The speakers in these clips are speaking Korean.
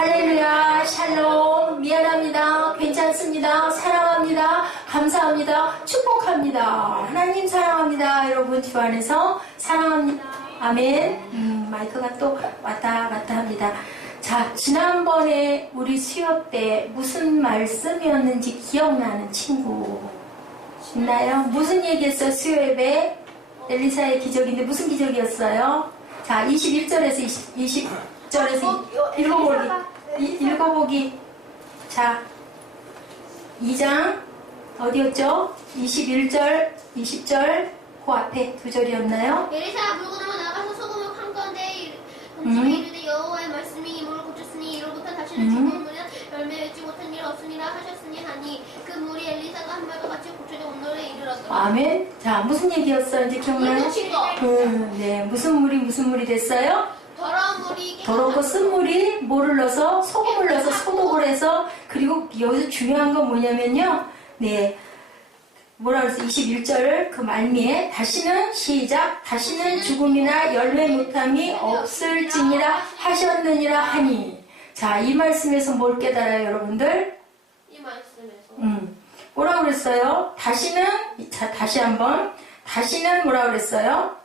할렐루야, 샬롬, 미안합니다, 괜찮습니다, 사랑합니다, 감사합니다, 축복합니다. 하나님 사랑합니다. 여러분 주 안에서 사랑합니다. 아멘. 마이크가 또 왔다 갔다 합니다. 자, 지난번에 우리 수요 때 무슨 말씀이었는지 기억나는 친구 있나요? 무슨 얘기했어요? 수요 예배 엘리사의 기적인데 무슨 기적이었어요? 자, 21절에서 20절에서 읽어보기. 자, 2장 어디였죠? 21절, 20절 그 앞에 두 절이었나요? 엘리사가 물건으로 나가서 소금을 판 건데 던지며 이르되 여호와의 말씀이 이 물을 고쳤으니 이로부터 다시는 지금 물은 열매 맺지 못한 일 없으니라 하셨으니 하니 그 물이 엘리사가 한 말과 같이 고쳐져 온너에 이르렀더라. 아멘. 자, 무슨 얘기였어요? 이제 기억나요? 네, 무슨 물이 됐어요? 더러운 물이 더럽고 쓴 물이 뭐를 넣어서 소금을 넣어서 소독을 해서, 그리고 여기서 중요한 건 뭐냐면요, 네, 뭐라 그랬어? 21절 그 말미에 다시는 시작, 다시는 죽음이나 열매 못함이 없을지니라 하셨느니라 하니. 자, 이 말씀에서 뭘 깨달아요, 여러분들? 이 말씀에서 뭐라 그랬어요? 다시는, 자, 다시 한번, 다시는 뭐라 그랬어요?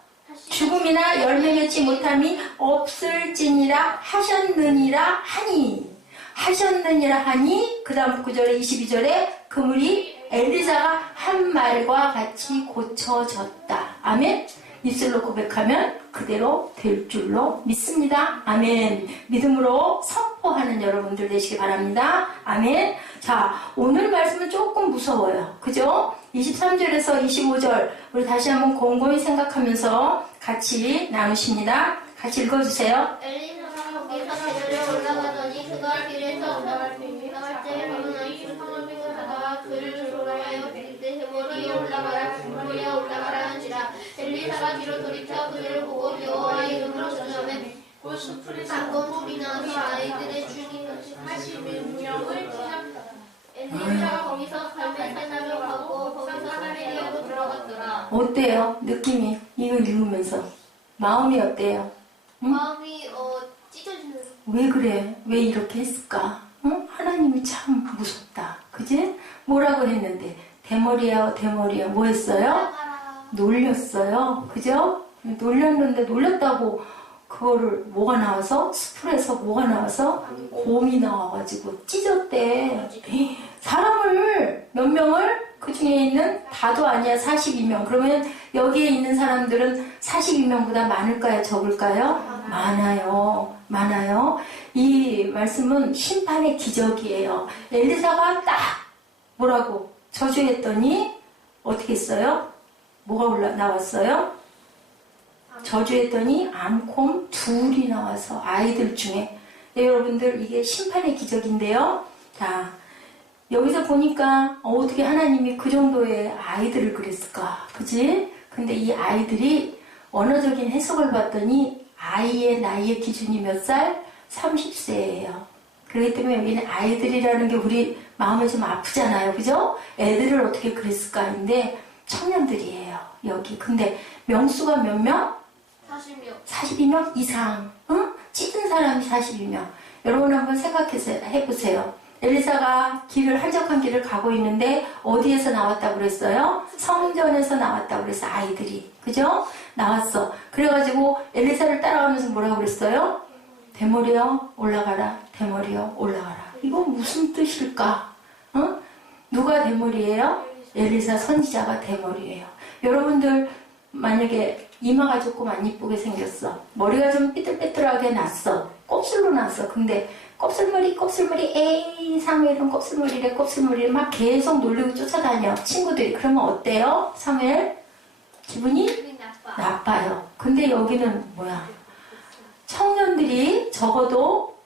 죽음이나 열매 맺지 못함이 없을지니라 하셨느니라 하니. 하셨느니라 하니, 그 다음 9절에 22절에 그 물이 엘리사가 한 말과 같이 고쳐졌다. 아멘. 입술로 고백하면 그대로 될 줄로 믿습니다. 아멘. 믿음으로 선포하는 여러분들 되시기 바랍니다. 아멘. 자, 오늘 말씀은 조금 무서워요. 그죠? 23절에서 25절 우리 다시 한번 곰곰이 생각하면서 같이 나누십니다. 같이 읽어주세요. 엘리사가 거기서 대전에 올라가더니 그가 길에서 올라갈 때에 바로나이 상을 빙하다가 그를 조롱하여 그때 해머리에 올라가라 한지라. 엘리사가 뒤로 돌이켜 그를 보고 여호와의 이름으로 전함에 곧 숫풀에서 불이 나서 아이들의 죽인 80명을 엘리사가 거기서 갈멜산나무 가고 거기서 사마리아로 들어갔더라. 어때요? 느낌이 이거 읽으면서 마음이 어때요? 응? 마음이 찢어지는. 왜 그래? 왜 이렇게 했을까? 응? 하나님이 참 무섭다. 그지? 뭐라고 했는데 대머리야 뭐 했어요? 놀렸어요. 그죠? 놀렸는데 놀렸다고 그거를 뭐가 나와서? 수풀에서 뭐가 나와서? 곰이 나와가지고 찢었대. 사람을 몇 명을? 그 중에 있는 다도 아니야 42명. 그러면 여기에 있는 사람들은 42명보다 많을까요? 적을까요? 많아요. 이 말씀은 심판의 기적이에요. 엘리사가 딱 뭐라고 저주했더니 어떻게 했어요? 뭐가 나왔어요? 저주했더니 암곰 둘이 나와서 아이들 중에. 네, 여러분들 이게 심판의 기적인데요. 자, 여기서 보니까 어떻게 하나님이 그 정도의 아이들을 그랬을까? 그지? 근데 이 아이들이 언어적인 해석을 봤더니 아이의 나이의 기준이 몇 살? 30세예요. 그렇기 때문에 여기는 아이들이라는 게 우리 마음에 좀 아프잖아요. 그죠? 애들을 어떻게 그랬을까 했는데 청년들이에요. 여기. 근데 명수가 몇 명? 40명. 42명 이상. 응? 찢은 사람이 42명. 여러분 한번 생각해서 해보세요. 엘리사가 한적한 길을 가고 있는데 어디에서 나왔다고 그랬어요? 성전에서 나왔다고 그랬어. 아이들이. 그죠? 나왔어. 그래가지고 엘리사를 따라가면서 뭐라고 그랬어요? 대머리여 올라가라. 대머리여 올라가라. 이거 무슨 뜻일까? 어? 누가 대머리예요? 엘리사 선지자가 대머리예요. 여러분들 만약에 이마가 조금 안 이쁘게 생겼어. 머리가 좀 삐뚤삐뚤하게 났어. 곱슬로 났어. 근데 곱슬머리 에이 사무엘은 곱슬머리래 막 계속 놀리고 쫓아다녀 친구들이. 그러면 어때요? 사무엘 기분이 나빠요. 근데 여기는 뭐야? 청년들이 적어도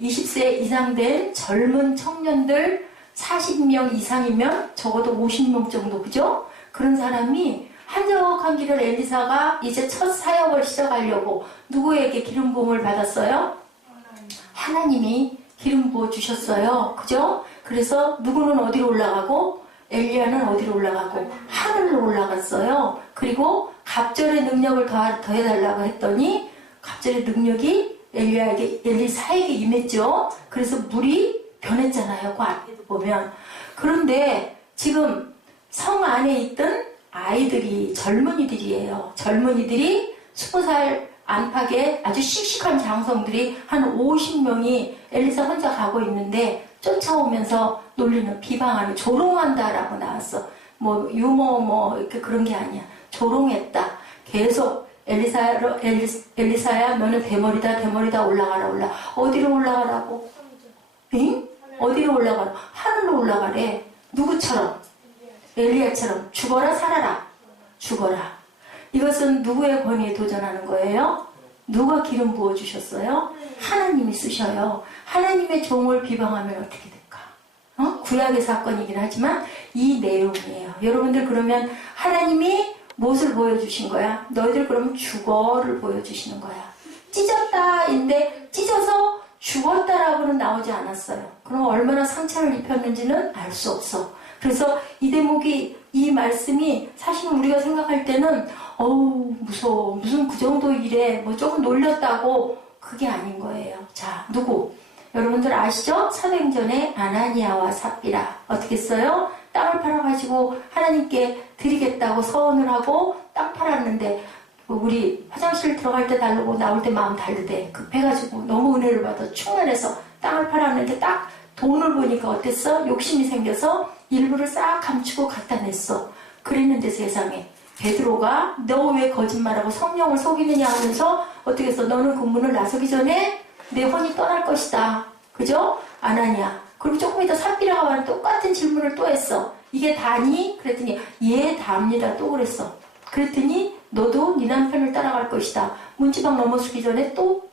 20세 이상 된 젊은 청년들 40명 이상이면 적어도 50명 정도. 그죠? 그런 사람이 한적한 길을 엘리사가 이제 첫 사역을 시작하려고 누구에게 기름 부음을 받았어요? 하나님이 기름 부어 주셨어요. 그죠? 그래서 누구는 어디로 올라가고 엘리야는 어디로 올라가고 하늘로 올라갔어요. 그리고 갑절의 능력을 더해달라고 했더니 갑절의 능력이 엘리사에게 임했죠. 그래서 물이 변했잖아요. 그 앞에도 보면. 그런데 지금 성 안에 있던 아이들이 젊은이들이에요. 젊은이들이 20살 안팎의 아주 씩씩한 장성들이 한 50명이 엘리사 혼자 가고 있는데 쫓아오면서 놀리는, 비방하는, 조롱한다라고 나왔어. 뭐 유머 뭐 이렇게 그런 게 아니야. 조롱했다. 계속 엘리사야 너는 대머리다 올라가라. 어디로 올라가라고? 응? 어디로 올라가라? 하늘로 올라가래. 누구처럼? 엘리야처럼 죽어라 살아라. 죽어라. 이것은 누구의 권위에 도전하는 거예요? 누가 기름 부어주셨어요? 하나님이 쓰셔요. 하나님의 종을 비방하면 어떻게 될까? 구약의 사건이긴 하지만 이 내용이에요. 여러분들 그러면 하나님이 무엇을 보여주신 거야? 너희들 그러면 죽어를 보여주시는 거야. 찢었다인데 찢어서 죽었다라고는 나오지 않았어요. 그럼 얼마나 상처를 입혔는지는 알 수 없어. 그래서 이 대목이, 이 말씀이 사실 우리가 생각할 때는 어우 무서워, 무슨 그 정도 일에 뭐 조금 놀렸다고, 그게 아닌 거예요. 자, 누구? 여러분들 아시죠? 사도행전에 아나니아와 삽비라 어떻게 했어요? 땅을 팔아가지고 하나님께 드리겠다고 서원을 하고 땅 팔았는데 우리 화장실 들어갈 때 다르고 나올 때 마음 다르대. 급해가지고 너무 은혜를 받아 충만해서 땅을 팔았는데 딱 돈을 보니까 어땠어? 욕심이 생겨서 일부를 싹 감추고 갖다 냈어. 그랬는데 세상에 베드로가 너 왜 거짓말하고 성령을 속이느냐 하면서 어떻게 했어? 너는 그 문을 나서기 전에 내 혼이 떠날 것이다. 그죠? 아나니아. 그리고 조금 이따 삽비라가 말한 똑같은 질문을 또 했어. 이게 다니? 그랬더니 예 다입니다. 또 그랬어. 그랬더니 너도 네 남편을 따라갈 것이다. 문지방 넘어서기 전에 또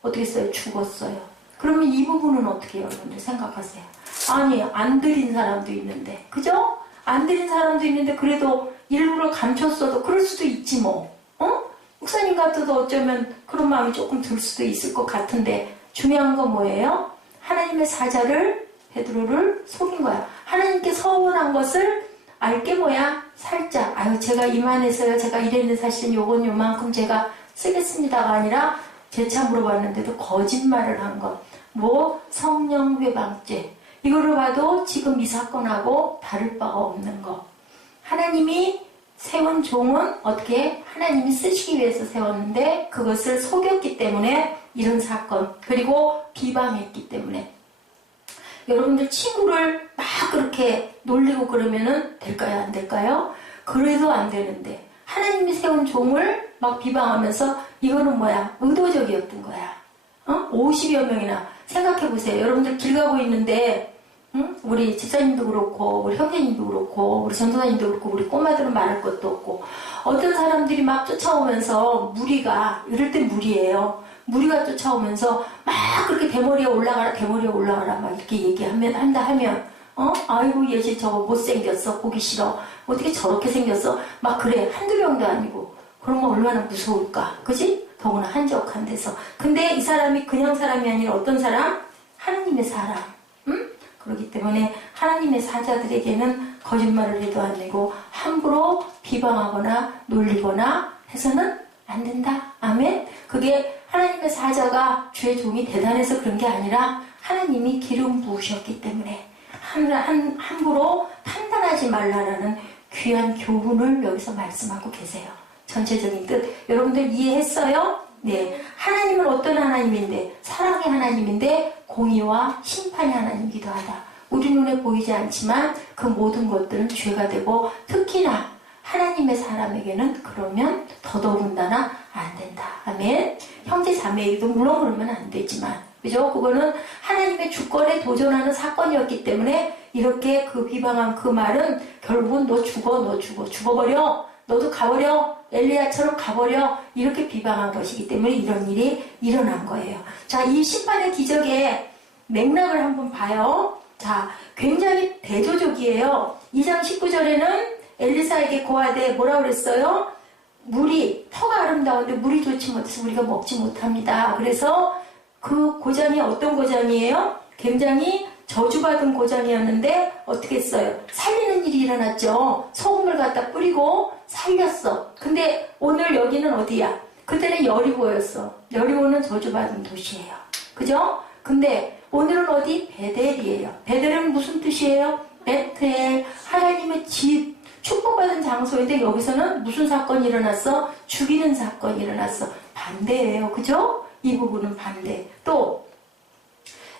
어떻게 했어요? 죽었어요. 그러면 이 부분은 어떻게 여러분들 생각하세요? 아니 안 드린 사람도 있는데, 그죠? 안 드린 사람도 있는데 그래도 일부러 감췄어도 그럴 수도 있지 뭐. 목사님 같아도 어쩌면 그런 마음이 조금 들 수도 있을 것 같은데, 중요한 건 뭐예요? 하나님의 사자를, 베드로를 속인 거야. 하나님께 서원한 것을 알게 뭐야? 살짝 아유 제가 이만해서요, 제가 이랬는데 사실은 요건 요만큼 제가 쓰겠습니다가 아니라 재차 물어봤는데도 거짓말을 한 것. 뭐 성령 회방죄. 이거를 봐도 지금 이 사건하고 다를 바가 없는 거. 하나님이 세운 종은 어떻게 하나님이 쓰시기 위해서 세웠는데 그것을 속였기 때문에 이런 사건, 그리고 비방했기 때문에. 여러분들 친구를 막 그렇게 놀리고 그러면은 될까요? 안 될까요? 그래도 안 되는데 하나님이 세운 종을 막 비방하면서 이거는 뭐야? 의도적이었던 거야. 50여 명이나 생각해보세요. 여러분들 길 가고 있는데 우리 집사님도 그렇고 우리 형제님도 그렇고 우리 전도사님도 그렇고 우리 꼬마들은 말할 것도 없고 어떤 사람들이 막 쫓아오면서 무리가, 이럴 때 무리예요. 무리가 쫓아오면서 막 그렇게 대머리에 올라가라 막 이렇게 한다 하면 아이고 얘 저거 못생겼어, 보기 싫어, 어떻게 저렇게 생겼어 막 그래. 한두 명도 아니고. 그러면 얼마나 무서울까, 그지? 더구나 한적한 데서. 근데 이 사람이 그냥 사람이 아니라 어떤 사람? 하나님의 사람. 그렇기 때문에 하나님의 사자들에게는 거짓말을 해도 안 되고 함부로 비방하거나 놀리거나 해서는 안 된다. 아멘. 그게 하나님의 사자가 주의 종이 대단해서 그런 게 아니라 하나님이 기름 부으셨기 때문에 함부로 판단하지 말라라는 귀한 교훈을 여기서 말씀하고 계세요. 전체적인 뜻 여러분들 이해했어요? 네. 하나님은 어떤 하나님인데? 사랑의 하나님인데 공의와 심판의 하나님이기도 하다. 우리 눈에 보이지 않지만 그 모든 것들은 죄가 되고 특히나 하나님의 사람에게는 그러면 더더군다나 안 된다. 아멘. 형제 자매에게도 물론 그러면 안 되지만, 그죠? 그거는 하나님의 주권에 도전하는 사건이었기 때문에 이렇게 그 비방한 그 말은 결국은 너 죽어버려, 너도 가버려, 엘리야처럼 가버려, 이렇게 비방한 것이기 때문에 이런 일이 일어난 거예요. 자, 이 심판의 기적의 맥락을 한번 봐요. 자, 굉장히 대조적이에요. 2장 19절에는 엘리사에게 고하되 뭐라 그랬어요? 터가 아름다운데 물이 좋지 못해서 우리가 먹지 못합니다. 그래서 그 고장이 어떤 고장이에요? 굉장히 저주받은 고장이었는데 어떻게 했어요? 살리는 일이 일어났죠. 소금을 갖다 뿌리고 살렸어. 근데 오늘 여기는 어디야? 그때는 여리고였어. 여리고는 저주받은 도시예요. 그죠? 근데 오늘은 어디? 베델이에요. 베델은 무슨 뜻이에요? 베텔, 하나님의 집, 축복받은 장소인데 여기서는 무슨 사건이 일어났어? 죽이는 사건이 일어났어. 반대예요. 그죠? 이 부분은 반대. 또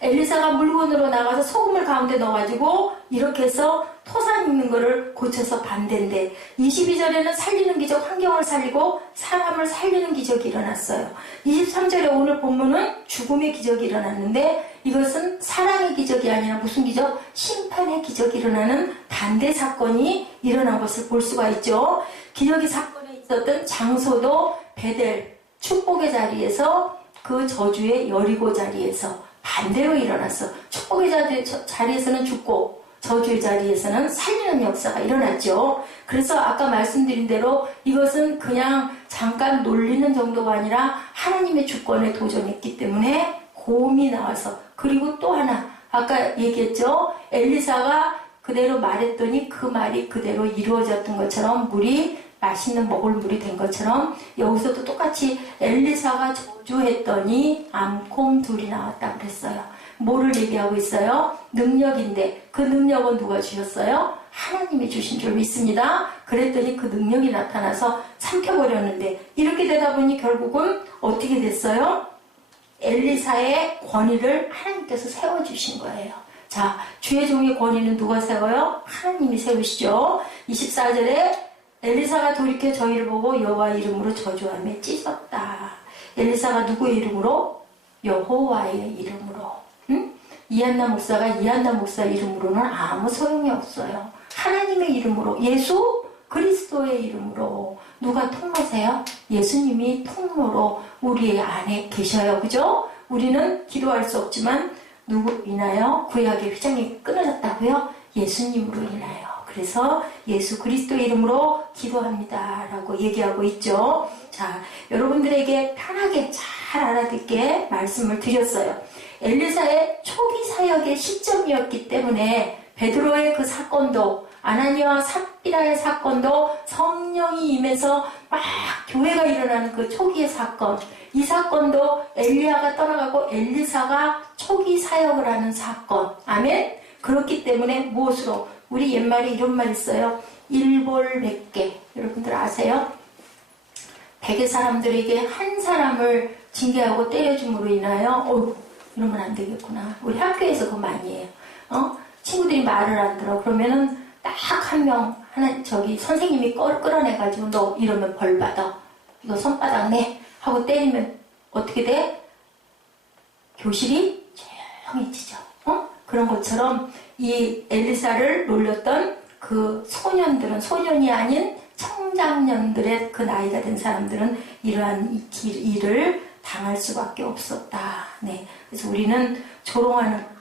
엘리사가 물건으로 나가서 소금을 가운데 넣어가지고 이렇게 해서 토산 있는 거를 고쳐서 반대인데 22절에는 살리는 기적, 환경을 살리고 사람을 살리는 기적이 일어났어요. 23절에 오늘 본문은 죽음의 기적이 일어났는데 이것은 사랑의 기적이 아니라 무슨 기적? 심판의 기적이 일어나는 반대 사건이 일어난 것을 볼 수가 있죠. 기적의 사건에 있었던 장소도 베델, 축복의 자리에서 그 저주의 여리고 자리에서 반대로 일어났어. 축복의 자리에서는 죽고 저주의 자리에서는 살리는 역사가 일어났죠. 그래서 아까 말씀드린 대로 이것은 그냥 잠깐 놀리는 정도가 아니라 하나님의 주권에 도전했기 때문에 고음이 나와서 그리고 또 하나 아까 얘기했죠. 엘리사가 그대로 말했더니 그 말이 그대로 이루어졌던 것처럼 물이 맛있는 먹을 물이 된 것처럼 여기서도 똑같이 엘리사가 저주했더니 암콩 둘이 나왔다 그랬어요. 뭐를 얘기하고 있어요? 능력인데 그 능력은 누가 주셨어요? 하나님이 주신 줄 믿습니다. 그랬더니 그 능력이 나타나서 삼켜버렸는데 이렇게 되다 보니 결국은 어떻게 됐어요? 엘리사의 권위를 하나님께서 세워주신 거예요. 자, 주의 종의 권위는 누가 세워요? 하나님이 세우시죠. 24절에 엘리사가 돌이켜 저희를 보고 여호와 이름으로 저주하며 찢었다. 엘리사가 누구의 이름으로? 여호와의 이름으로. 응? 이한나 목사가 이한나 목사 이름으로는 아무 소용이 없어요. 하나님의 이름으로, 예수 그리스도의 이름으로. 누가 통로세요? 예수님이 통로로 우리 안에 계셔요. 그죠? 우리는 기도할 수 없지만 누구 인하여 구약의 휘장이 끊어졌다고요? 예수님으로 인하여. 그래서 예수 그리스도의 이름으로 기도합니다 라고 얘기하고 있죠. 자, 여러분들에게 편하게 잘 알아듣게 말씀을 드렸어요. 엘리사의 초기 사역의 시점이었기 때문에 베드로의 그 사건도 아나니와 삽비라의 사건도 성령이 임해서 막 교회가 일어나는 그 초기의 사건, 이 사건도 엘리야가 떠나가고 엘리사가 초기 사역을 하는 사건. 아멘. 그렇기 때문에 무엇으로? 우리 옛말에 이런 말 있어요. 일벌백계. 여러분들 아세요? 100의 사람들에게 한 사람을 징계하고 때려줌으로 인하여 이러면 안 되겠구나. 우리 학교에서 그거 많이 해요. 친구들이 말을 안 들어. 그러면은 딱 한 명, 선생님이 끌어내가지고 너 이러면 벌 받아. 이거 손바닥 내. 하고 때리면 어떻게 돼? 교실이 조용해지죠. 그런 것처럼 이 엘리사를 놀렸던 그 소년들은, 소년이 아닌 청장년들의 그 나이가 된 사람들은 이러한 일을 당할 수밖에 없었다. 네. 그래서 우리는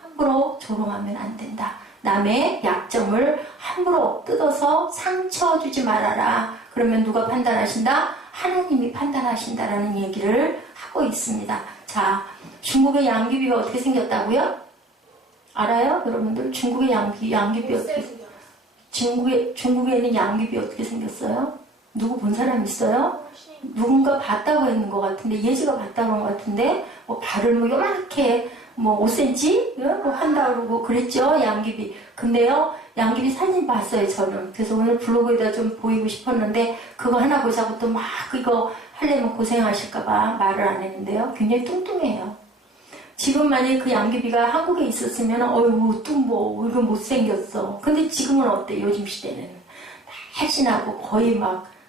함부로 조롱하면 안 된다. 남의 약점을 함부로 뜯어서 상처 주지 말아라. 그러면 누가 판단하신다? 하나님이 판단하신다라는 얘기를 하고 있습니다. 자, 중국의 양귀비가 어떻게 생겼다고요? 알아요? 여러분들 중국의 양귀비 어떻게 중국에 있는 양귀비 어떻게 생겼어요? 누구 본 사람 있어요? 누군가 봤다고 했는 것 같은데 예지가 봤다고 한 것 같은데 발을 요만하게 5cm 한다 그러고 그랬죠. 양귀비. 근데요 양귀비 사진 봤어요 저는. 그래서 오늘 블로그에다 좀 보이고 싶었는데 그거 하나 보자고 막 이거 하려면 고생하실까봐 말을 안 했는데요. 굉장히 뚱뚱해요. 지금 만약에 그 양귀비가 한국에 있었으면 어이구 뚱보 이거 못생겼어. 근데 지금은 어때? 요즘 시대는 날씬하고 거의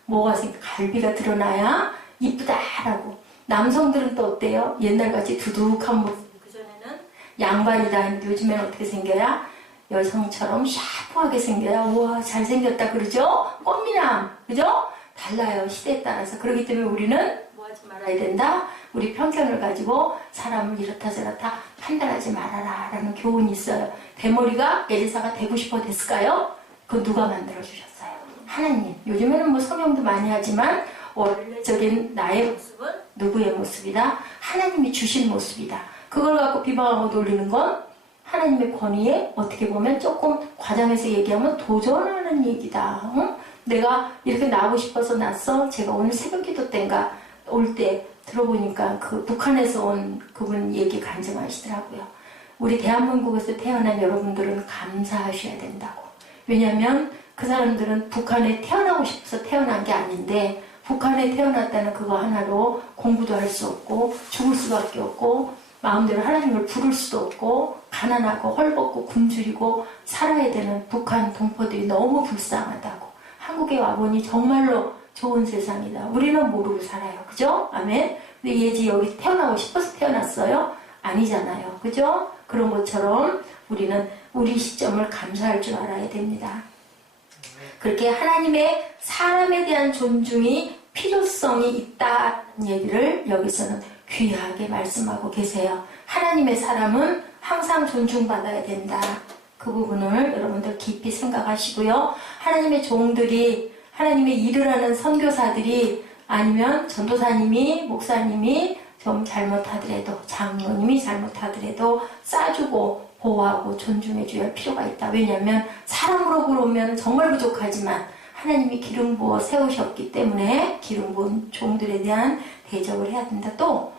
뭐가 갈비가 드러나야 이쁘다라고. 남성들은 또 어때요? 옛날같이 두둑한 모습. 그전에는 양반이다 했는데 요즘에는 어떻게 생겨야? 여성처럼 샤프하게 생겨야 우와 잘생겼다 그러죠? 꽃미남 그죠? 달라요 시대에 따라서. 그렇기 때문에 우리는 뭐하지 말아야 된다? 우리 편견을 가지고 사람을 이렇다 저렇다 판단하지 말아라 라는 교훈이 있어요. 대머리가 엘리사가 되고 싶어 됐을까요? 그거 누가 만들어주셨어요? 하나님. 요즘에는 성형도 많이 하지만 원래적인 나의 모습은 누구의 모습이다? 하나님이 주신 모습이다. 그걸 갖고 비방하고 놀리는 건 하나님의 권위에 어떻게 보면 조금 과장해서 얘기하면 도전하는 얘기다. 응? 내가 이렇게 나오고 싶어서 났어? 제가 오늘 새벽기도 때인가 올 때 들어보니까 그 북한에서 온 그분 얘기 간증하시더라고요. 우리 대한민국에서 태어난 여러분들은 감사하셔야 된다고. 왜냐하면 그 사람들은 북한에 태어나고 싶어서 태어난 게 아닌데 북한에 태어났다는 그거 하나로 공부도 할 수 없고 죽을 수밖에 없고 마음대로 하나님을 부를 수도 없고 가난하고 헐벗고 굶주리고 살아야 되는 북한 동포들이 너무 불쌍하다고. 한국에 와보니 정말로 좋은 세상이다. 우리는 모르고 살아요. 그죠? 아멘. 근데 예지 여기 태어나고 싶어서 태어났어요? 아니잖아요. 그죠? 그런 것처럼 우리는 우리 시점을 감사할 줄 알아야 됩니다. 그렇게 하나님의 사람에 대한 존중이 필요성이 있다는 얘기를 여기서는 귀하게 말씀하고 계세요. 하나님의 사람은 항상 존중받아야 된다. 그 부분을 여러분들 깊이 생각하시고요. 하나님의 종들이, 하나님의 일을 하는 선교사들이 아니면 전도사님이, 목사님이 좀 잘못하더라도, 장로님이 잘못하더라도 싸주고 보호하고 존중해줘야 할 필요가 있다. 왜냐하면 사람으로 보면 정말 부족하지만 하나님이 기름 부어 세우셨기 때문에 기름 부은 종들에 대한 대접을 해야 된다. 또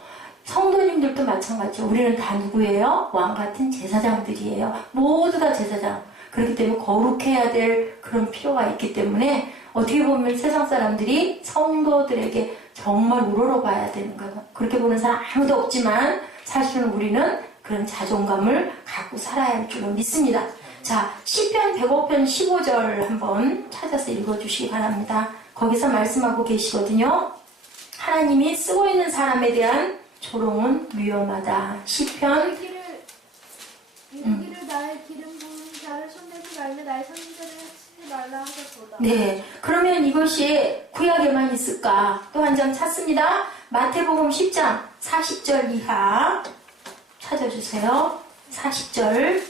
성도님들도 마찬가지죠. 우리는 다 누구예요? 왕같은 제사장들이에요. 모두 다 제사장. 그렇기 때문에 거룩해야 될 그런 필요가 있기 때문에 어떻게 보면 세상 사람들이 성도들에게 정말 우러러봐야 되는 거예요. 그렇게 보는 사람 아무도 없지만 사실은 우리는 그런 자존감을 갖고 살아야 할 줄로 믿습니다. 자, 시편 105편 15절 한번 찾아서 읽어주시기 바랍니다. 거기서 말씀하고 계시거든요. 하나님이 쓰고 있는 사람에 대한 조롱은 위험하다. 시편 이르기를 나의 기름 부은 자를 손대지 말며 나의 선지자를 치지 말라 하셨도다. 네, 그러면 이것이 구약에만 있을까? 또 한 장 찾습니다. 마태복음 10장 40절 이하 찾아주세요. 40절.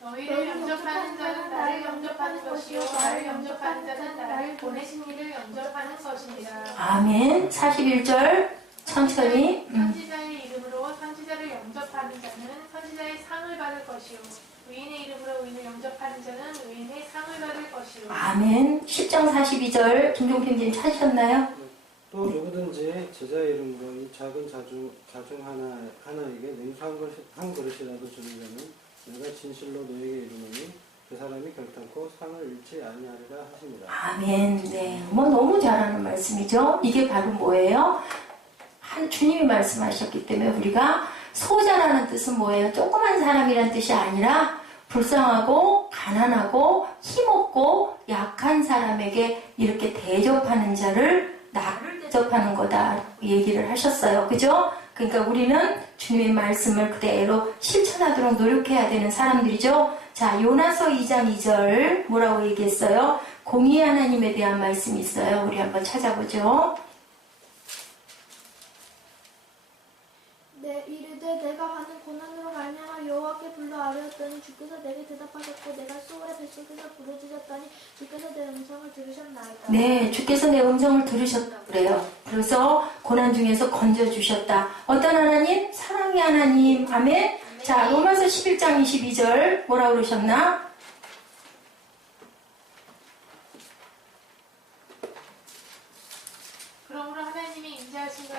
너희를 영접하는 자는 나를 영접하는 것이요 나를 영접하는 자는 나를 보내신 이를 영접하는 것이니라. 아멘. 41절 천천히. 선지자의 이름으로 선지자를 영접하는 자는 선지자의 상을 받을 것이요 의인의 이름으로 의인을 영접하는 자는 의인의 상을 받을 것이요. 아멘. 10장 42절 김종필님 찾으셨나요? 또 누구든지 제자 이름으로 이 작은 자중 하나에게 냉수 한 그릇이라도 주려면 내가 진실로 너에게 이르노니 그 사람이 결단코 상을 잃지 아니하리라 하십니다. 아멘. 네, 뭐 너무 잘하는 말씀이죠. 이게 바로 뭐예요? 주님이 말씀하셨기 때문에 우리가 소자라는 뜻은 뭐예요? 조그만 사람이라는 뜻이 아니라 불쌍하고 가난하고 힘없고 약한 사람에게 이렇게 대접하는 자를 나를 대접하는 거다 얘기를 하셨어요. 그죠? 그러니까 우리는 주님의 말씀을 그대로 실천하도록 노력해야 되는 사람들이죠. 자, 요나서 2장 2절 뭐라고 얘기했어요? 공의의 하나님에 대한 말씀이 있어요. 우리 한번 찾아보죠. 이르되 내가 하는 고난으로 말미암아 여호와께 불러 아뢰었더니 주께서 내게 대답하셨고 내가 수월의 뱃속에서 부르짖었더니 주께서 내 음성을 들으셨나이다. 네, 주께서 내 음성을 들으셨다고 그래요. 그래서 고난 중에서 건져주셨다. 어떤 하나님? 사랑의 하나님. 아멘. 자, 로마서 11장 22절 뭐라고 그러셨나? 그러므로 하나님이 인자하심과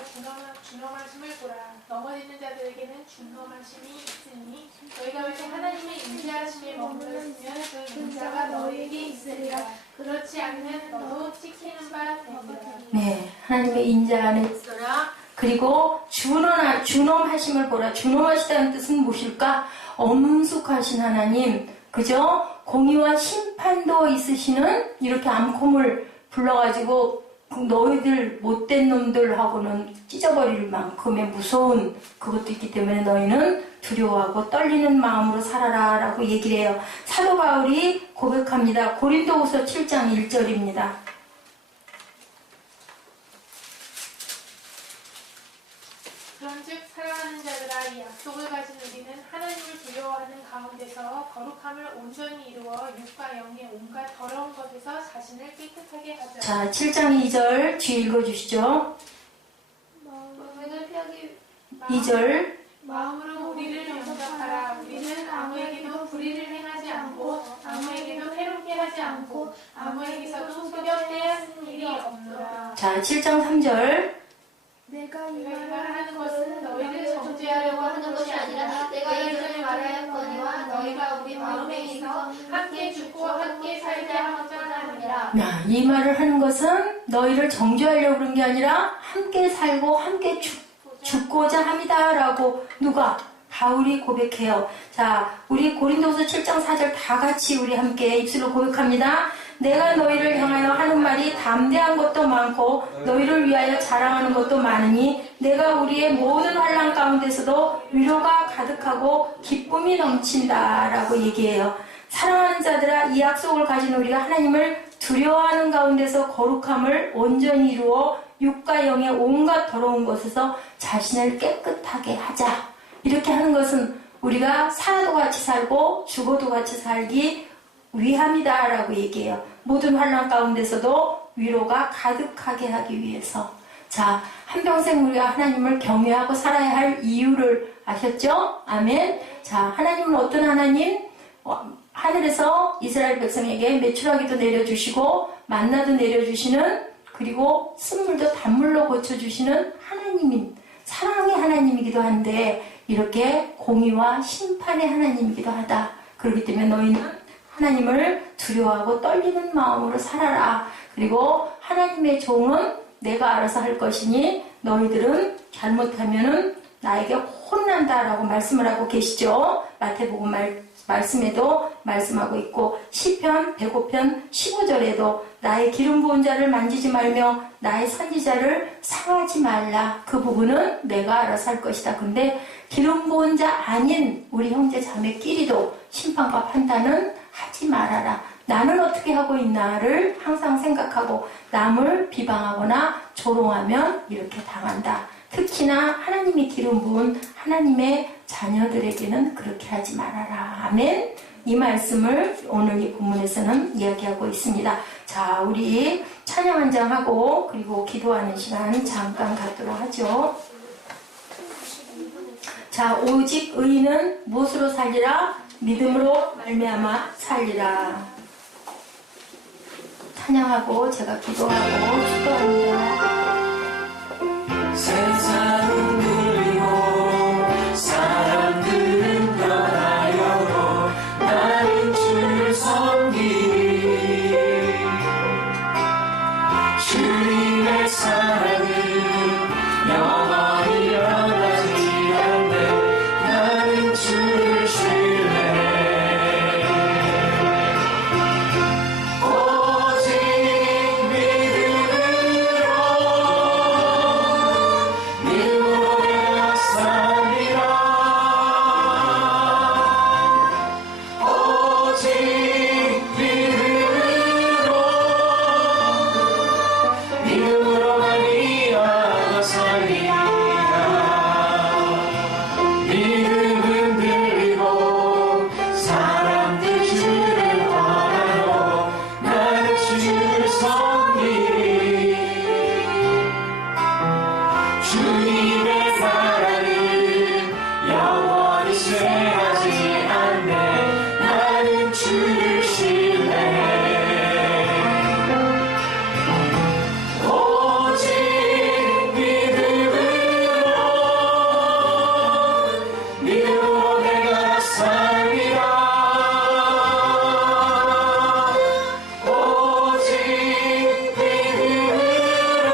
준엄하심을 보라. 넘어지는 자들에게는 준엄하심이 있으니 너희가 올 때 하나님의 인자하심에 머물렀으면 그 인자가 너희에게 있으리라. 그렇지 않으면 너도 찍히는 바 되리라. 네, 하나님의 인자 안에 있어라. 그리고 준엄하심을 보라. 준엄하시다는 뜻은 무엇일까? 엄숙하신 하나님, 그죠? 공의와 심판도 있으시는 이렇게 암콤을 불러가지고 너희들 못된 놈들하고는 찢어버릴 만큼의 무서운 그것도 있기 때문에 너희는 두려워하고 떨리는 마음으로 살아라 라고 얘기를 해요. 사도 바울이 고백합니다. 고린도후서 7장 1절입니다. 그런즉 사랑하는 자들아 이 약속을 가진 우리는 하나님을 두려워하는 가운데서 거룩함을 온전히 이루어 육과 영의 온갖 더러운 것에서 자신을 깨끗하게 하자. 자, 7장 2절 뒤에 읽어주시죠. 마음을 피하기 2절 마음으로 우리를 영접하라. 우리는 아무에게도 불의를 행하지 않고 아무에게도 해롭게 하지 않고 아무에게서도 속여 빼앗은 일이 없노라. 자, 7장 3절. 내가 내가 이 말을 하는 것은 너희를 정죄하려고 하는 것이 아니라 내가 이전에 말하였거니와 너희가 우리 마음에 있어 함께 죽고 함께 살자 하였느니라. 이 말을 하는 것은 너희를 정죄하려고 그런 게 아니라 함께 살고 함께 죽고자 합니다. 라고 누가? 바울이 고백해요. 자, 우리 고린도서 7장 4절 다 같이 우리 함께 입술로 고백합니다. 내가 너희를 향하여 하는 말이 담대한 것도 많고 너희를 위하여 자랑하는 것도 많으니 내가 우리의 모든 환난 가운데서도 위로가 가득하고 기쁨이 넘친다 라고 얘기해요. 사랑하는 자들아, 이 약속을 가진 우리가 하나님을 두려워하는 가운데서 거룩함을 온전히 이루어 육과 영의 온갖 더러운 것에서 자신을 깨끗하게 하자. 이렇게 하는 것은 우리가 살아도 같이 살고 죽어도 같이 살기 위함이다 라고 얘기해요. 모든 환난 가운데서도 위로가 가득하게 하기 위해서. 자, 한평생 우리가 하나님을 경외하고 살아야 할 이유를 아셨죠? 아멘. 자, 하나님은 어떤 하나님? 하늘에서 이스라엘 백성에게 메추라기도 내려주시고 만나도 내려주시는, 그리고 쓴물도 단물로 고쳐주시는 하나님인, 사랑의 하나님이기도 한데 이렇게 공의와 심판의 하나님이기도 하다. 그렇기 때문에 너희는 하나님을 두려워하고 떨리는 마음으로 살아라. 그리고 하나님의 종은 내가 알아서 할 것이니 너희들은 잘못하면은 나에게 혼난다라고 말씀을 하고 계시죠. 마태복음 말씀에도 말씀하고 있고, 시편 105편 15절에도 나의 기름 부은 자를 만지지 말며 나의 선지자를 상하지 말라. 그 부분은 내가 알아서 할 것이다. 근데 기름 부은 자 아닌 우리 형제 자매끼리도 심판과 판단은 하지 말아라. 나는 어떻게 하고 있나를 항상 생각하고 남을 비방하거나 조롱하면 이렇게 당한다. 특히나 하나님이 기름 부은 하나님의 자녀들에게는 그렇게 하지 말아라. 아멘. 이 말씀을 오늘 이 본문에서는 이야기하고 있습니다. 자, 우리 찬양 한 장 하고 그리고 기도하는 시간 잠깐 갖도록 하죠. 자, 오직 의인은 무엇으로 살리라? 믿음으로 말미암아 살리라. 찬양하고 제가 기도하고 축도합니다. 세상은 들리고 사람들은 변하여도 나는 주를 섬기리. 주님의 사랑은 영원히 변하지 않네. 나는 주를 신뢰해. 오직 믿음으로 내가 살리라. 오직 믿음으로 말미암아 살리라. 믿음은 들리고 사람들 주를 원하고 나는 주를 섬기리. 주님의 사랑은 영원히 쇠하지 않네. 나는 주를 신뢰해. 오직 믿음으로 내가 살리라. 오직 믿음으로